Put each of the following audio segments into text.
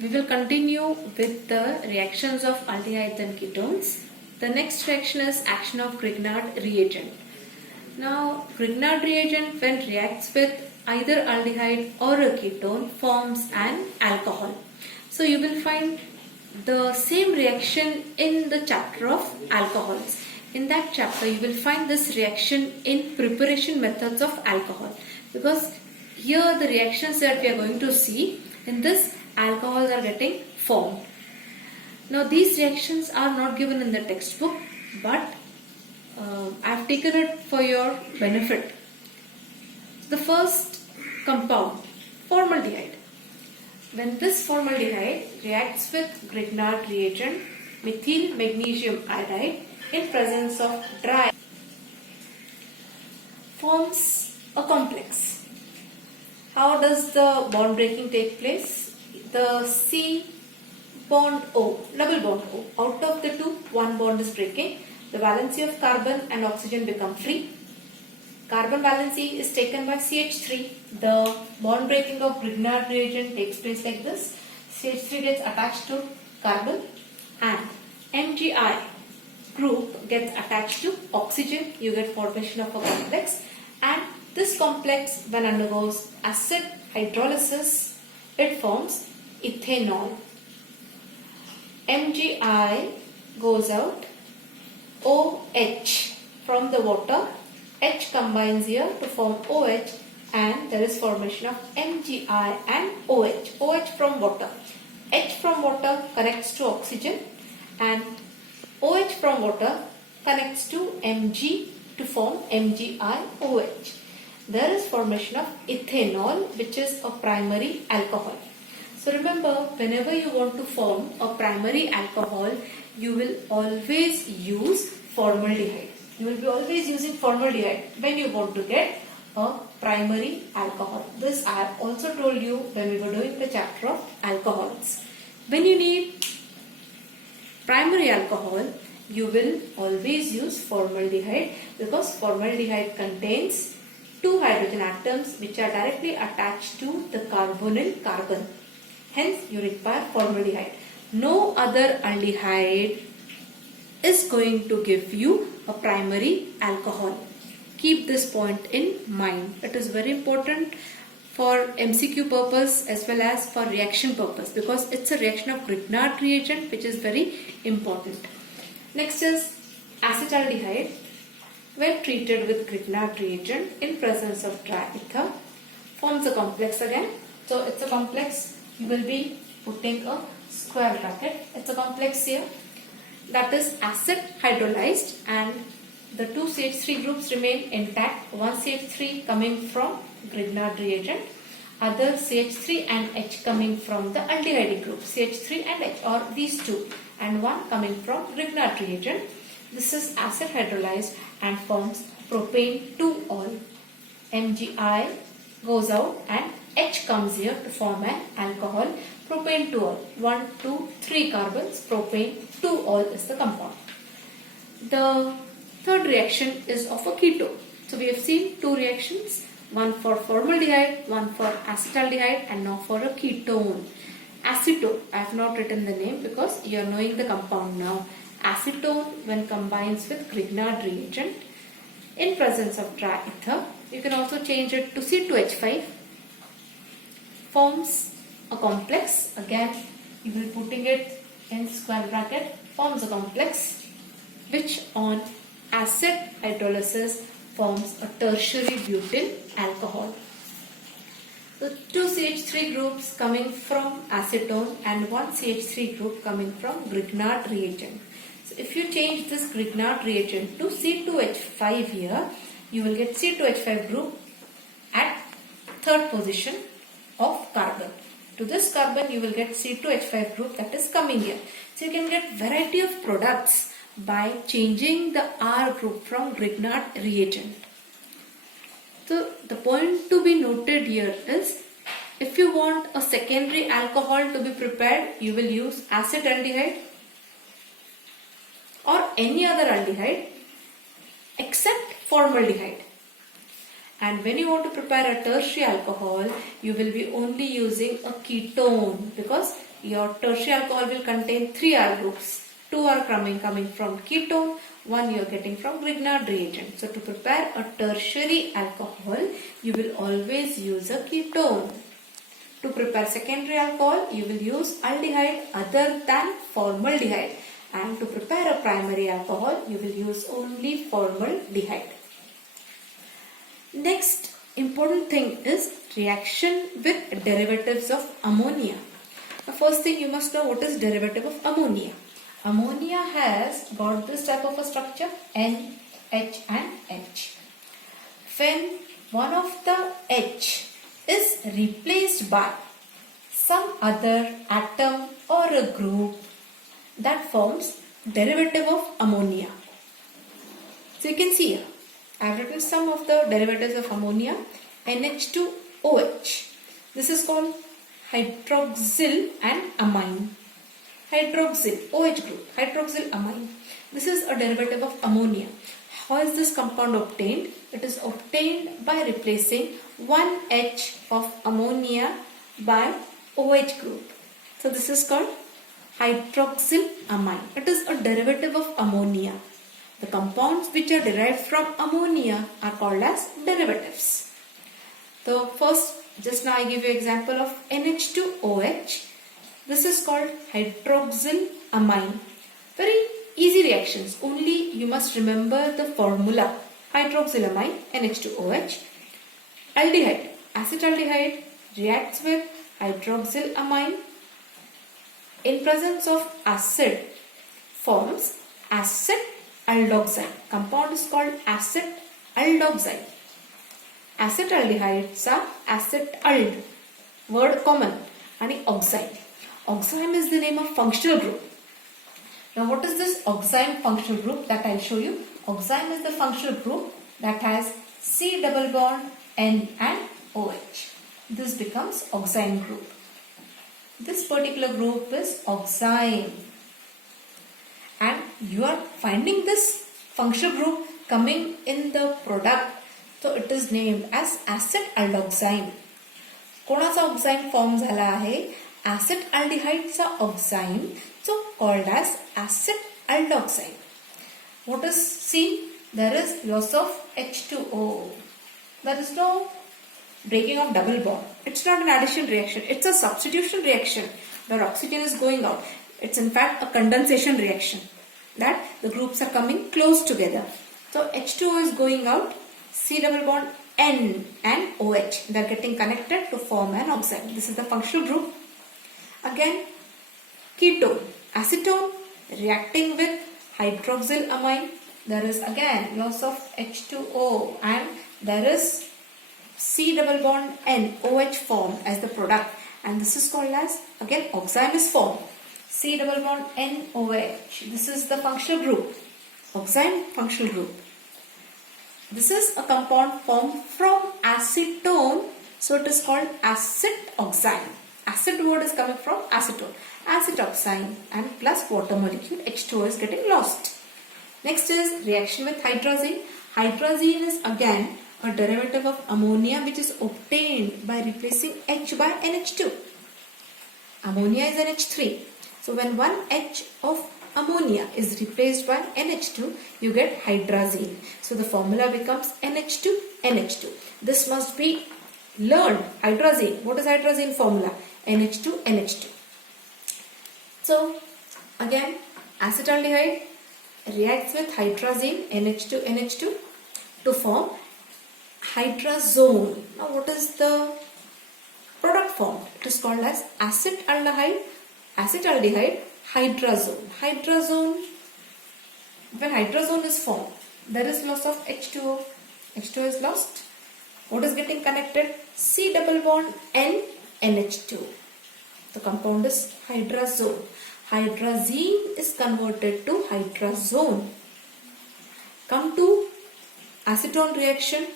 We will continue with the reactions of aldehydes and ketones. The next reaction is action of Grignard reagent. Now, Grignard reagent, when reacts with either aldehyde or a ketone, forms an alcohol. So you will find the same reaction in the chapter of alcohols. In that chapter, you will find this reaction in preparation methods of alcohol, because here the reactions that we are going to see in this, alcohols are getting formed. Now these reactions are not given in the textbook, but I have taken it for your benefit. The first compound, formaldehyde. When this formaldehyde reacts with Grignard reagent, methyl magnesium iodide, in presence of dry, forms a complex. How does the bond breaking take place? The C bond O, double bond O, out of the two, one bond is breaking. The valency of carbon and oxygen become free. Carbon valency is taken by CH3. The bond breaking of Grignard reagent takes place like this. CH3 gets attached to carbon and MgI group gets attached to oxygen. You get formation of a complex, and this complex, when undergoes acid hydrolysis, it forms ethanol. MgI goes out, OH from the water, H combines here to form OH, and there is formation of MgI and OH. OH from water, H from water connects to oxygen, and OH from water connects to Mg to form MgIOH. There is formation of ethanol, which is a primary alcohol. So remember, whenever you want to form a primary alcohol, you will always use formaldehyde. You will be always using formaldehyde when you want to get a primary alcohol. This I have also told you when we were doing the chapter of alcohols. When you need primary alcohol, you will always use formaldehyde, because formaldehyde contains two hydrogen atoms which are directly attached to the carbonyl carbon. Hence, you require formaldehyde. No other aldehyde is going to give you a primary alcohol. Keep this point in mind. It is very important for MCQ purpose as well as for reaction purpose, because it's a reaction of Grignard reagent which is very important. Next is acetaldehyde. When treated with Grignard reagent in presence of dry ether, forms a complex again. So it's a complex. You will be putting a square bracket. It's a complex here. That is acid hydrolyzed, and the two CH3 groups remain intact. One CH3 coming from Grignard reagent, other CH3 and H coming from the aldehyde group, CH3 and H, or these two, and one coming from Grignard reagent. This is acid hydrolyzed and forms propane 2-ol. MgI goes out and H comes here to form an alcohol, propane 2-ol. 1, 2, 3 carbons, propane 2-ol is the compound. The third reaction is of a ketone. So we have seen two reactions, one for formaldehyde, one for acetaldehyde, and now for a ketone. Acetone, I have not written the name because you are knowing the compound now. Acetone, when combines with Grignard reagent in presence of dry ether, you can also change it to C2H5, forms a complex. Again, you will be putting it in square bracket, forms a complex which on acid hydrolysis forms a tertiary butyl alcohol. So two CH3 groups coming from acetone and one CH3 group coming from Grignard reagent. So if you change this Grignard reagent to C2H5 here, you will get C2H5 group at third position of carbon. To this carbon you will get C2H5 group that is coming here. So you can get variety of products by changing the R group from Grignard reagent. So the point to be noted here is, if you want a secondary alcohol to be prepared, you will use acetaldehyde or any other aldehyde except formaldehyde. And when you want to prepare a tertiary alcohol, you will be only using a ketone because your tertiary alcohol will contain 3 R groups. 2 are coming from ketone, 1 you are getting from Grignard reagent. So to prepare a tertiary alcohol, you will always use a ketone. To prepare secondary alcohol, you will use aldehyde other than formaldehyde. And to prepare a primary alcohol, you will use only formaldehyde. Next important thing is reaction with derivatives of ammonia. The first thing you must know what is derivative of ammonia. Ammonia has got this type of a structure N, H and H. When one of the H is replaced by some other atom or a group, that forms derivative of ammonia. So you can see here, I have written some of the derivatives of ammonia. NH2OH. This is called hydroxyl and amine. Hydroxyl, OH group, hydroxyl amine. This is a derivative of ammonia. How is this compound obtained? It is obtained by replacing one H of ammonia by OH group. So this is called hydroxyl amine. It is a derivative of ammonia. The compounds which are derived from ammonia are called as derivatives. The first, just now I give you example of NH2OH. This is called hydroxyl amine. Very easy reactions. Only you must remember the formula. Hydroxyl amine, NH2OH. Aldehyde, acetaldehyde reacts with hydroxyl amine. In presence of acid, forms acid aldoxide. Compound is called acid aldoxide. Acetaldehydes are acetald. Word common. And oxide. Oxime is the name of functional group. Now what is this oxime functional group that I will show you? Oxime is the functional group that has C double bond N and OH. This becomes oxime group. This particular group is oxime. And you are finding this functional group coming in the product. So it is named as acid aldoxime. कोणाचा ऑक्साईम form झाला आहे acetaldehydeचा ऑक्साईम so called as acid aldoxide. What is seen? There is loss of H2O. There is no breaking of double bond. It's not an addition reaction. It's a substitution reaction where oxygen is going out. It's in fact a condensation reaction that the groups are coming close together. So H2O is going out. C double bond N and OH. They are getting connected to form an oxide. This is the functional group. Again, ketone, acetone reacting with hydroxyl amine. There is again loss of H2O and there is C double bond N, OH formed as the product. And this is called as, again, oxime is formed. C double bond N, OH. This is the functional group. Oxime functional group. This is a compound formed from acetone, so it is called acid oxime. Acid word is coming from acetone. Acid oxime and plus water molecule H2O is getting lost. Next is reaction with hydrazine. Hydrazine is again a derivative of ammonia which is obtained by replacing H by NH2. Ammonia is NH3. So when one H of ammonia is replaced by NH2, you get hydrazine. So the formula becomes NH2, NH2. This must be learned. Hydrazine. What is hydrazine formula? NH2, NH2. So again, acetaldehyde reacts with hydrazine, NH2, NH2 to form hydrazone. Now what is the product formed? It is called as acetaldehyde, hydrazone. Hydrazone, when hydrazone is formed, there is loss of H2O. H2O is lost. What is getting connected? C double bond N, NH2. The compound is hydrazone. Hydrazine is converted to hydrazone. Come to acetone reaction.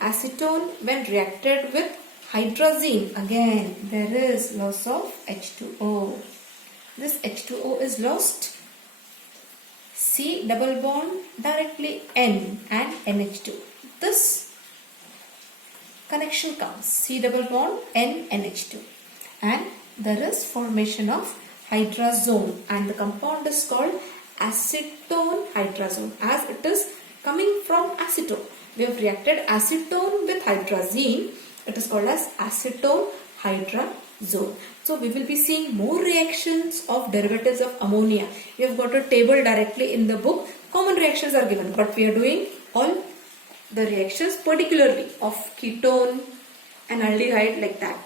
Acetone when reacted with hydrazine, again there is loss of H2O. This H2O is lost. C double bond directly N and NH2. This connection comes C double bond N NH2, and there is formation of hydrazone, and the compound is called acetone hydrazone, as it is coming from acetone. We have reacted acetone with hydrazine. It is called as acetone hydrazone. So we will be seeing more reactions of derivatives of ammonia. We have got a table directly in the book. Common reactions are given, but we are doing all the reactions particularly of ketone and aldehyde like that.